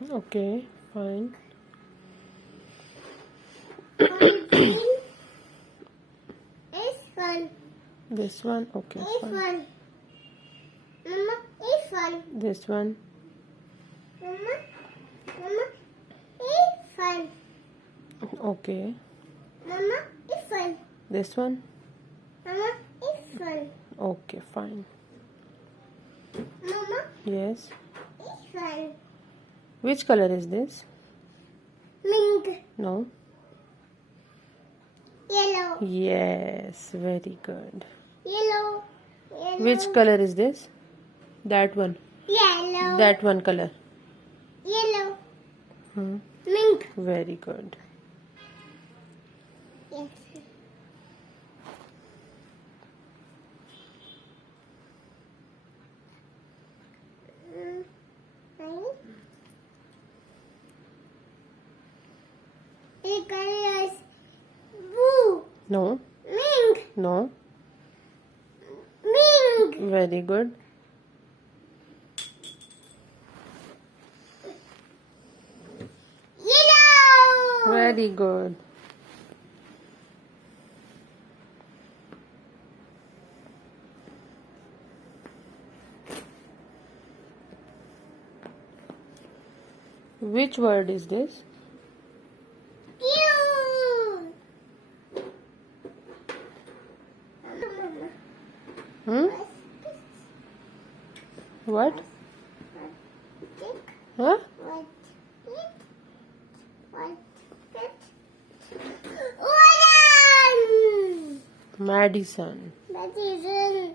Okay, fine. Green is fun. This one, okay, Is fine. fun. Mama, is fun. This one, Mama, is fun. okay. Mama, is fun. This one, Mama, is fun. okay, fine. Mama, Yes. is fun. Which color is this? Pink, No. yellow, Yes, very good. yellow, yellow. Which color is this? That one. Yellow. That one color. Yellow. Hmm. Pink. Very good. Yes. The colors blue, No. pink, No. pink, Very good. yellow. Very good. Which word is this? Blue. Hmm? What? Huh? Madison. Madison.